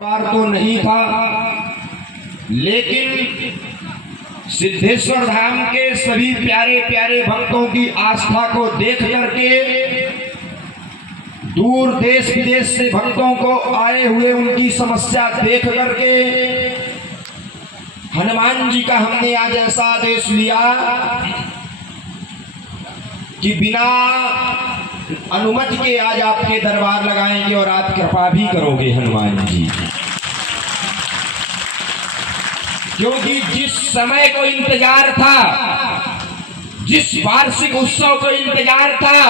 बार तो नहीं था, लेकिन सिद्धेश्वर धाम के सभी प्यारे प्यारे भक्तों की आस्था को देख करके दूर देश विदेश से भक्तों को आए हुए उनकी समस्या देख करके हनुमान जी का हमने आज ऐसा आदेश लिया कि बिना अनुमति के आज आपके दरबार लगाएंगे और आप कृपा भी करोगे हनुमान जी, क्योंकि जिस समय को इंतजार था, जिस वार्षिक उत्सव को इंतजार था,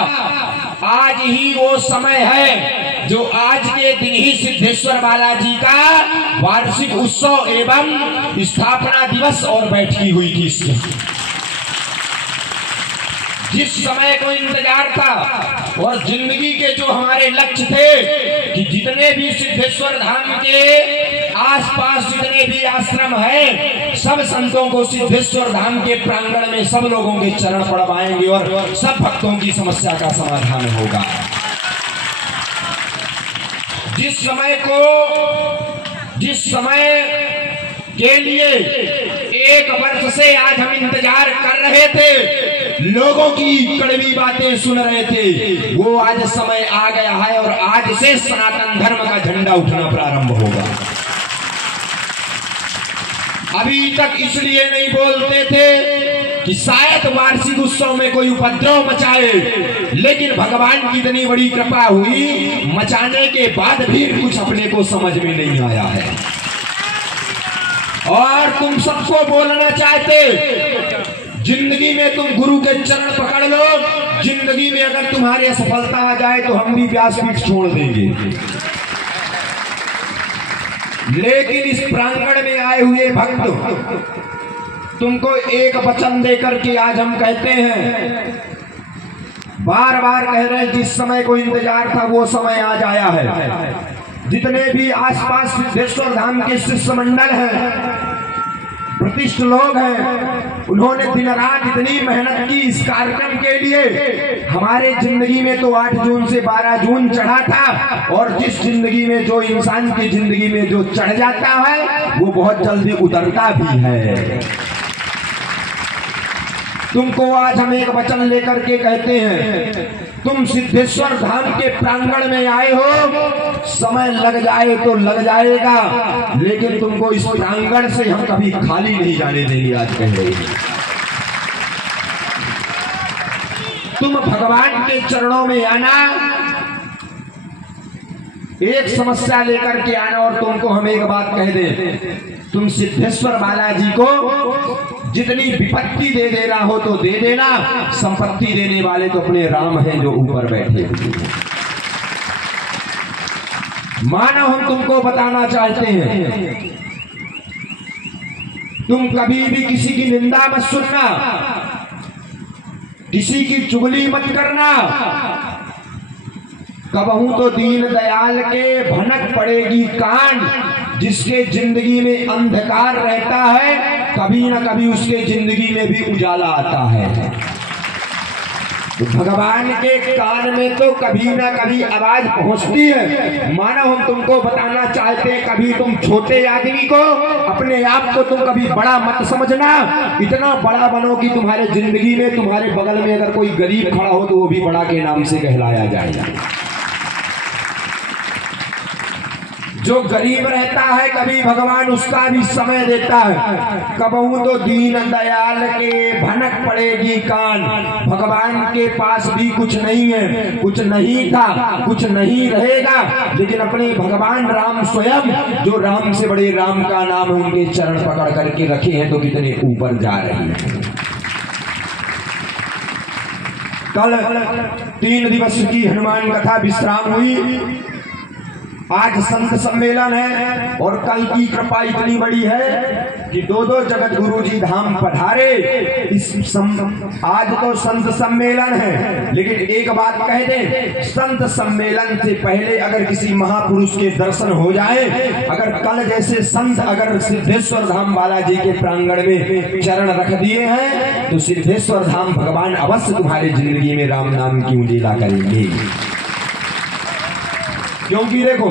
आज ही वो समय है जो आज के दिन ही सिद्धेश्वर बालाजी का वार्षिक उत्सव एवं स्थापना दिवस और बैठकी हुई थी। जिस समय को इंतजार था और जिंदगी के जो हमारे लक्ष्य थे कि जितने भी सिद्धेश्वर धाम के आसपास जितने भी आश्रम हैं, सब संतों को सिद्धेश्वर धाम के प्रांगण में सब लोगों के चरण पड़वाएंगे और सब भक्तों की समस्या का समाधान होगा। जिस समय के लिए 1 वर्ष से आज हम इंतजार कर रहे थे, लोगों की कड़वी बातें सुन रहे थे, वो आज समय आ गया है और आज से सनातन धर्म का झंडा उठना प्रारंभ होगा। अभी तक इसलिए नहीं बोलते थे कि शायद वार्षिक उत्सव में कोई उपद्रव मचाए, लेकिन भगवान की इतनी बड़ी कृपा हुई, मचाने के बाद भी कुछ अपने को समझ में नहीं आया है। और तुम सबको बोलना चाहते, जिंदगी में तुम गुरु के चरण पकड़ लो, जिंदगी में अगर तुम्हारी असफलता आ जाए तो हम भी व्यासपीठ छोड़ देंगे, लेकिन इस प्रांगण में आए हुए भक्त तुमको एक वचन देकर के आज हम कहते हैं, बार बार कह रहे हैं, जिस समय को इंतजार था वो समय आज आया है। जितने भी आसपास सिद्धेश्वर धाम के शिष्य मंडल हैं, प्रतिष्ठित लोग हैं, उन्होंने दिन रात इतनी मेहनत की इस कार्यक्रम के लिए। हमारे जिंदगी में तो 8 जून से 12 जून चढ़ा था, और जिस जिंदगी में जो इंसान की जिंदगी में जो चढ़ जाता है वो बहुत जल्दी उतरता भी है। तुमको आज हम एक वचन लेकर के कहते हैं, तुम सिद्धेश्वर धाम के प्रांगण में आए हो, समय लग जाए तो लग जाएगा, लेकिन तुमको इस प्रांगण से हम कभी खाली नहीं जाने देंगे। आज कह रहे हैं, तुम भगवान के चरणों में आना, एक समस्या लेकर के आना, और तुमको हम एक बात कह दें, तुम सिद्धेश्वर बालाजी को जितनी विपत्ति दे देना हो तो दे देना, संपत्ति देने वाले तो अपने राम हैं जो ऊपर बैठे हुए हैं। मानो हम तुमको बताना चाहते हैं, तुम कभी भी किसी की निंदा मत सुनना, किसी की चुगली मत करना। कबहू तो दीन दयाल के भनक पड़ेगी कान, जिसके जिंदगी में अंधकार रहता है, कभी ना कभी उसके जिंदगी में भी उजाला आता है। तो भगवान के कान में तो कभी ना कभी आवाज पहुंचती है। मानो हम तुमको बताना चाहते हैं, कभी तुम छोटे आदमी को, अपने आप को तुम कभी बड़ा मत समझना। इतना बड़ा बनो कि तुम्हारे जिंदगी में तुम्हारे बगल में अगर कोई गरीब खड़ा हो तो वो भी बड़ा के नाम से कहलाया जाएगा। जो गरीब रहता है कभी भगवान उसका भी समय देता है। कबहू तो दीन दयाल के भनक पड़ेगी कान, भगवान के पास भी कुछ नहीं है, कुछ नहीं था, कुछ नहीं रहेगा, लेकिन अपने भगवान राम स्वयं, जो राम से बड़े राम का नाम है, उनके चरण पकड़ करके रखे हैं, तो कितने ऊपर जा रहे हैं। कल 3 दिवस की हनुमान कथा विश्राम हुई, आज संत सम्मेलन है, और कल की कृपा इतनी बड़ी है कि 2 जगत गुरु जी धाम पधारे। आज तो संत सम्मेलन है, लेकिन एक बात कह दे, संत सम्मेलन से पहले अगर किसी महापुरुष के दर्शन हो जाए, अगर कल जैसे संत अगर सिद्धेश्वर धाम बालाजी के प्रांगण में चरण रख दिए हैं, तो सिद्धेश्वर धाम भगवान अवश्य तुम्हारी जिंदगी में राम नाम की उजेला करेंगे। क्योंकि देखो,